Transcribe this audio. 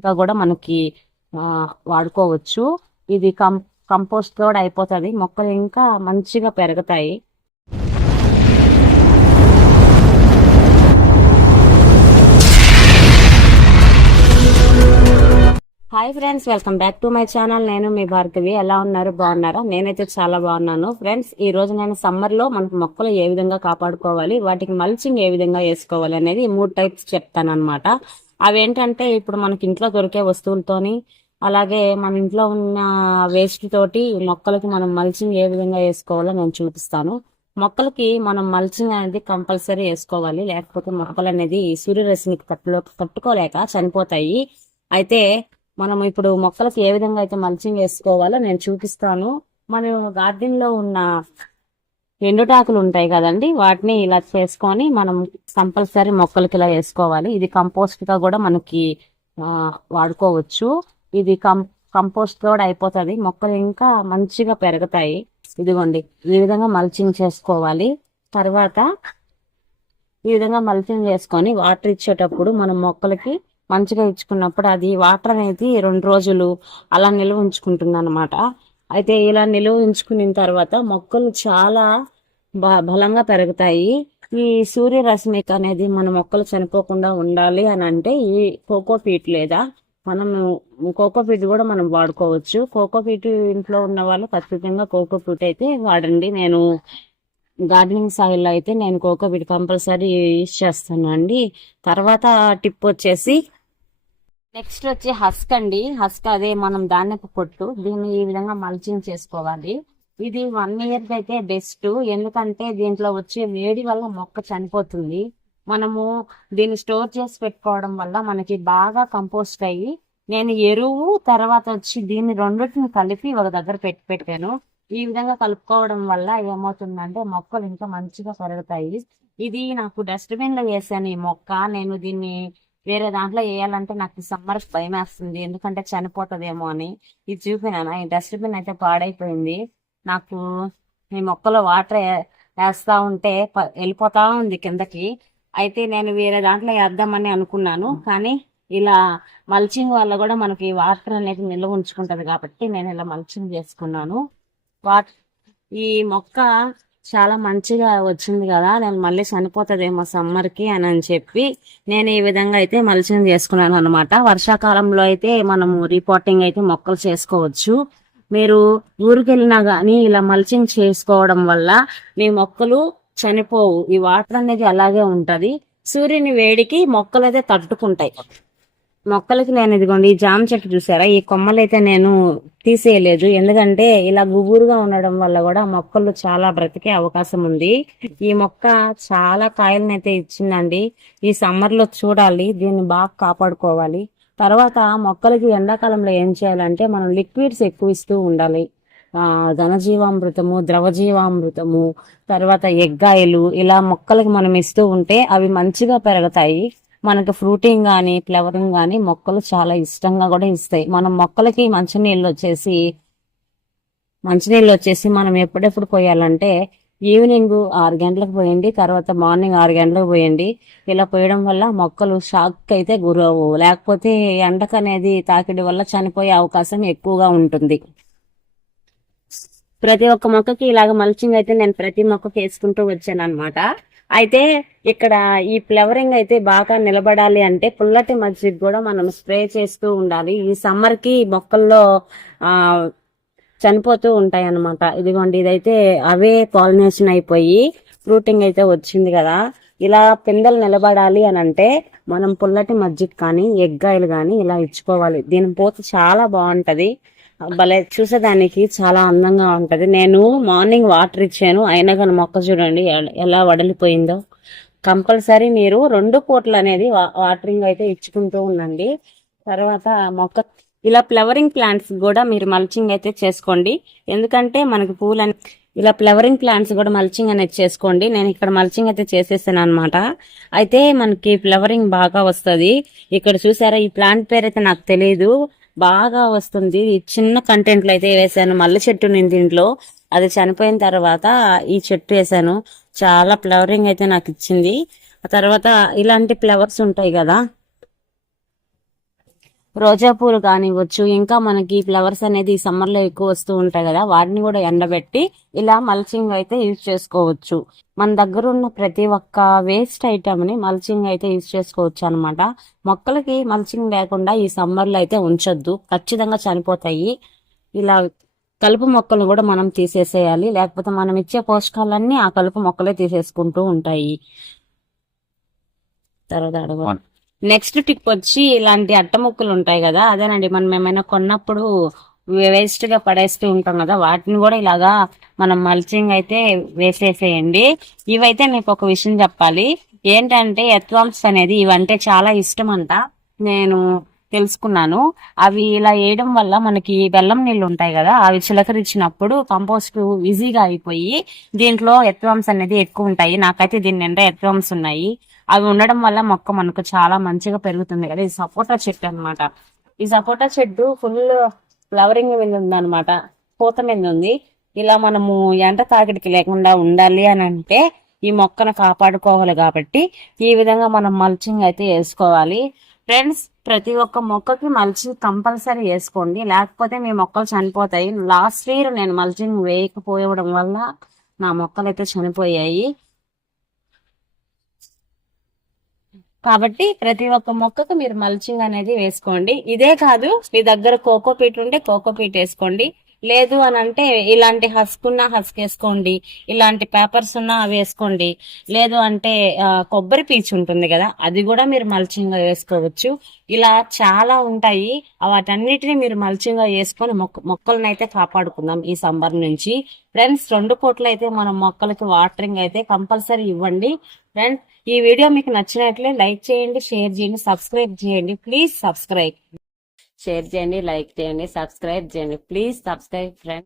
ఇంకా కూడా మనకి వాడుకోవచ్చు. ఇది కం కంపోస్ట్ కూడా అయిపోతుంది. మొక్కలు ఇంకా మంచిగా పెరుగుతాయి. Hi friends welcome back to my channel నేను మీ భార్గవి. ఎలా ఉన్నారు? బాగున్నారా? నేనైతే చాలా బాగున్నాను. ఫ్రెండ్స్ ఈ రోజు నేను సమ్మర్లో మనకు మొక్కలు ఏ విధంగా కాపాడుకోవాలి? వాటికి మల్చింగ్ ఏ విధంగా వేసుకోవాలి? అనేది మూడు టైప్స్ చెప్తాను అనమాట అవేంటంటే ఇప్పుడు మనకి ఇంట్లో దొరికే వస్తువులతోని అలాగే మన ఇంట్లో ఉన్న వేస్ట్ తోటి మొక్కలకి మనం మల్చింగ్ ఏ విధంగా వేసుకోవాలో నేను చూపిస్తాను. మొక్కలకి మనం మల్చింగ్ అనేది కంపల్సరీ వేసుకోవాలి. లేకపోతే మొక్కలు అనేది సూర్యరశ్మికి తట్టులో తట్టుకోలేక చనిపోతాయి. అయితే మనం ఇప్పుడు మొక్కలకి ఏ విధంగా అయితే మల్చింగ్ వేసుకోవాలో నేను చూపిస్తాను. మనం గార్డెన్లో ఉన్న ఎండుటాకులు ఉంటాయి కదండి. వాటిని ఇలా చేసుకొని మనం కంపల్సరీ మొక్కలకి ఇలా వేసుకోవాలి. ఇది కంపోస్ట్గా కూడా మనకి వాడుకోవచ్చు. ఇది కం కంపోస్ట్ కూడా అయిపోతుంది. మొక్కలు ఇంకా మంచిగా పెరుగుతాయి. ఇదిగోండి. ఈ విధంగా మల్చింగ్ చేసుకోవాలి. తర్వాత ఈ విధంగా మల్చింగ్ చేసుకొని వాటర్ ఇచ్చేటప్పుడు మనం మొక్కలకి మంచిగా ఇచ్చుకున్నప్పుడు అది వాటర్ అనేది రెండు రోజులు అలా నిల్వ ఉంచుకుంటుంది అనమాట అయితే ఇలా నిలువ ఉంచుకున్న తర్వాత మొక్కలు చాలా బ- బలంగా పెరుగుతాయి. ఈ సూర్యరశ్మికి అనేది మన మొక్కలు చనిపోకుండా ఉండాలి అని అంటే ఈ కోకోపీట్ లేదా మనం కోకోపీట్ కూడా మనం వాడుకోవచ్చు. కోకోపీట్ ఇంట్లో ఉన్న వాళ్ళు ఖచ్చితంగా కోకోపీట్ అయితే వాడండి. నేను గార్డెనింగ్ సాయిల్లో అయితే నేను కోకోపీట్ కంపల్సరీ యూజ్ చేస్తాను అండి తర్వాత టిప్ వచ్చేసి నెక్స్ట్ వచ్చి హస్క్ అండి. హస్క్ అదే మనం ధాన్యపు పొట్టు. దీన్ని ఈ విధంగా మల్చింగ్ చేసుకోవాలి. ఇది వన్ ఇయర్ అయితే బెస్ట్. ఎందుకంటే దీంట్లో వచ్చే వేడి వల్ల మొక్క చనిపోతుంది. మనము దీన్ని స్టోర్ చేసి పెట్టుకోవడం వల్ల మనకి బాగా కంపోస్ట్ అయ్యి నేను ఎరువు తర్వాత వచ్చి దీన్ని రెండింటిని కలిపి ఒక దగ్గర పెట్టి పెట్టాను. ఈ విధంగా కలుపుకోవడం వల్ల ఏమవుతుందంటే మొక్కలు ఇంకా మంచిగా పెరుగుతాయి. ఇది నాకు డస్ట్బిన్లో వేసాను ఈ మొక్క. నేను దీన్ని వేరే దాంట్లో వేయాలంటే నాకు సమ్మర్ భయం వేస్తుంది. ఎందుకంటే చనిపోతుందేమో అని. ఇది చూపినాను? ఈ డస్ట్బిన్ అయితే పాడైపోయింది. నాకు ఈ మొక్కలో వాటర్ వేస్తా ఉంటే వెళ్ళిపోతా ఉంది కిందకి. అయితే నేను వేరే దాంట్లో వేద్దామని అనుకున్నాను. కానీ ఇలా మల్చింగ్ వల్ల కూడా మనకి వాటర్ అనేది నిల్వ ఉంచుకుంటది కాబట్టి నేను ఇలా మల్చింగ్ చేసుకున్నాను. వాట్ ఈ మొక్క చాలా మంచిగా వచ్చింది కదా నేను మళ్ళీ చనిపోతుందేమో సమ్మర్కి అని అని చెప్పి నేను ఈ విధంగా అయితే మల్చింగ్ చేసుకున్నాను అనమాట వర్షాకాలంలో అయితే మనము రిపోర్టింగ్ అయితే మొక్కలు చేసుకోవచ్చు. మీరు ఊరికి వెళ్ళినా కానీ ఇలా మల్చింగ్ చేసుకోవడం వల్ల మీ మొక్కలు చనిపోవు. ఈ వాటర్ అనేది అలాగే ఉంటది. సూర్యుని వేడికి మొక్కలు అయితే తట్టుకుంటాయి. మొక్కలకి నేను ఇదిగోండి ఈ జామ చెట్టు చూసారా? ఈ కొమ్మలు అయితే నేను తీసేయలేదు. ఎందుకంటే ఇలా గుబురుగా ఉండడం వల్ల కూడా మొక్కలు చాలా బ్రతికే అవకాశం ఉంది. ఈ మొక్క చాలా కాయలను అయితే ఇచ్చిందండి. ఈ సమ్మర్లో చూడాలి దీన్ని బాగా కాపాడుకోవాలి. తర్వాత మొక్కలకి ఎండాకాలంలో ఏం చేయాలంటే మనం లిక్విడ్స్ ఎక్కువ ఇస్తూ ఉండాలి. ఘనజీవామృతము ద్రవజీవామృతము తర్వాత ఎగ్గాయలు ఇలా మొక్కలకి మనం ఇస్తూ ఉంటే అవి మంచిగా పెరుగుతాయి. మనకి ఫ్రూటింగ్ కానీ ఫ్లవరింగ్ కానీ మొక్కలు చాలా ఇష్టంగా కూడా ఇస్తాయి. మనం మొక్కలకి మంచినీళ్ళు వచ్చేసి మంచినీళ్ళు వచ్చేసి మనం ఎప్పుడెప్పుడు పోయాలంటే ఈవినింగ్ ఆరు గంటలకు పోయండి తర్వాత మార్నింగ్ ఆరు గంటలకు పోయండి. ఇలా పోయడం వల్ల మొక్కలు షాక్ అయితే గురవు. లేకపోతే ఎండకు అనేది తాకిడి వల్ల చనిపోయే అవకాశం ఎక్కువగా ఉంటుంది. ప్రతి ఒక్క మొక్కకి ఇలాగ మల్చింగ్ అయితే నేను ప్రతి మొక్కకి వేసుకుంటూ వచ్చాను అనమాట అయితే ఇక్కడ ఈ ఫ్లవరింగ్ అయితే బాగా నిలబడాలి అంటే పుల్లటి మజ్జిగ కూడా మనం స్ప్రే చేస్తూ ఉండాలి. ఈ సమ్మర్కి మొక్కల్లో ఆ చనిపోతూ ఉంటాయి అనమాట ఇదిగోండి ఇదైతే అవే పాలినేషన్ అయిపోయి ఫ్రూటింగ్ అయితే వచ్చింది కదా. ఇలా పిందెలు నిలబడాలి అని అంటే మనం పుల్లటి మజ్జిగ కానీ ఎగ్గాయలు కానీ ఇలా ఇచ్చుకోవాలి. దీని పోత చాలా బాగుంటది. భలే చూసేదానికి చాలా అందంగా ఉంటది. నేను మార్నింగ్ వాటర్ ఇచ్చాను. అయినా కానీ మొక్క చూడండి ఎలా వడలిపోయిందో. కంపల్సరీ మీరు రెండు పూటలు అనేది వా- వాటరింగ్ అయితే ఇచ్చుకుంటూ ఉండండి. తర్వాత మొక్క ఇలా ఫ్లవరింగ్ ప్లాంట్స్ కూడా మీరు మల్చింగ్ అయితే చేసుకోండి. ఎందుకంటే మనకి పూలు ఇలా ఫ్లవరింగ్ ప్లాంట్స్ కూడా మల్చింగ్ అనేది చేసుకోండి. నేను ఇక్కడ మల్చింగ్ అయితే చేసేసాను అనమాట అయితే మనకి ఫ్లవరింగ్ బాగా వస్తుంది. ఇక్కడ చూసారా ఈ ప్లాంట్ పేరు అయితే నాకు తెలియదు బాగా వస్తుంది. చిన్న కంటెంట్లో అయితే వేసాను. మల్లె చెట్టు నేను దీంట్లో. అది చనిపోయిన తర్వాత ఈ చెట్టు వేసాను. చాలా ఫ్లవరింగ్ అయితే నాకు ఇచ్చింది. ఆ తర్వాత ఇలాంటి ఫ్లవర్స్ ఉంటాయి కదా రోజా పూలు కానివ్వచ్చు ఇంకా మనకి ఫ్లవర్స్ అనేది ఈ సమ్మర్లో ఎక్కువ వస్తూ ఉంటాయి కదా వాటిని కూడా ఎండబెట్టి ఇలా మల్చింగ్ అయితే యూజ్ చేసుకోవచ్చు. మన దగ్గర ఉన్న ప్రతి ఒక్క వేస్ట్ ఐటమ్ని మల్చింగ్ అయితే యూజ్ చేసుకోవచ్చు అనమాట మొక్కలకి మల్చింగ్ లేకుండా ఈ సమ్మర్లో అయితే ఉంచొద్దు. ఖచ్చితంగా చనిపోతాయి. ఇలా కలుపు మొక్కలను కూడా మనం తీసేసేయాలి. లేకపోతే మనం ఇచ్చే పోషకాలన్నీ ఆ కలుపు మొక్కలే తీసేసుకుంటూ ఉంటాయి. తర్వాత అడగ నెక్స్ట్ టిప్ వచ్చి ఇలాంటి అట్ట ముక్కలు ఉంటాయి కదా అదేనండి. మనం ఏమైనా కొన్నప్పుడు వేస్ట్గా పడేస్తూ ఉంటాం కదా వాటిని కూడా ఇలాగా మనం మల్చింగ్ అయితే వేసేసేయండి. ఇవైతే మీకు ఒక విషయం చెప్పాలి. ఏంటంటే ఎత్వాంప్స్ అనేది ఇవంటే చాలా ఇష్టం అంట నేను తెలుసుకున్నాను. అవి ఇలా వేయడం వల్ల మనకి బెల్లం నీళ్ళు ఉంటాయి కదా అవి చిలకరించినప్పుడు కంపోస్ట్ ఈజీగా అయిపోయి దీంట్లో ఎత్వాంస్ అనేది ఎక్కువ ఉంటాయి నాకైతే దీని నిండా ఎత్వాంస్ ఉన్నాయి. అవి ఉండడం వల్ల మొక్క మనకు చాలా మంచిగా పెరుగుతుంది కదా. ఇది సపోటా చెట్టు అనమాట ఈ సపోటా చెట్టు ఫుల్ ఫ్లవరింగ్ మీద ఉంది అనమాట పూత మీద ఉంది. ఇలా మనము ఎండ తాకిడికి లేకుండా ఉండాలి అని అంటే ఈ మొక్కను కాపాడుకోవాలి కాబట్టి ఈ విధంగా మనం మల్చింగ్ అయితే వేసుకోవాలి. ఫ్రెండ్స్ ప్రతి ఒక్క మొక్కకి మల్చింగ్ కంపల్సరీ వేసుకోండి. లేకపోతే మీ మొక్కలు చనిపోతాయి. లాస్ట్ ఇయర్ నేను మల్చింగ్ వేయకపోవడం వల్ల నా మొక్కలు అయితే చనిపోయాయి. కాబట్టి ప్రతి ఒక్క మొక్కకు మీరు మల్చింగ్ అనేది వేసుకోండి. ఇదే కాదు మీ దగ్గర కోకోపీట్ ఉంటే కోకోపీట్ వేసుకోండి. లేదు అని అంటే ఇలాంటి హస్క్ ఉన్న హస్క్ వేసుకోండి ఇలాంటి పేపర్స్ ఉన్నా అవి వేసుకోండి. లేదు అంటే కొబ్బరి పీచు ఉంటుంది కదా అది కూడా మీరు మల్చింగ్గా వేసుకోవచ్చు. ఇలా చాలా ఉంటాయి. వాటన్నిటిని మీరు మల్చింగ్గా వేసుకొని మొక్క మొక్కలను అయితే కాపాడుకుందాం ఈ సంబర్ నుంచి. ఫ్రెండ్స్ రెండు పూటలు అయితే మనం మొక్కలకి వాటరింగ్ అయితే కంపల్సరీ ఇవ్వండి. ఫ్రెండ్స్ ఈ వీడియో మీకు నచ్చినట్లే లైక్ చేయండి షేర్ చేయండి సబ్స్క్రైబ్ చేయండి. Please subscribe. షేర్ చేయండి లైక్ చేయండి సబ్స్క్రైబ్ చేయండి. Please subscribe friend.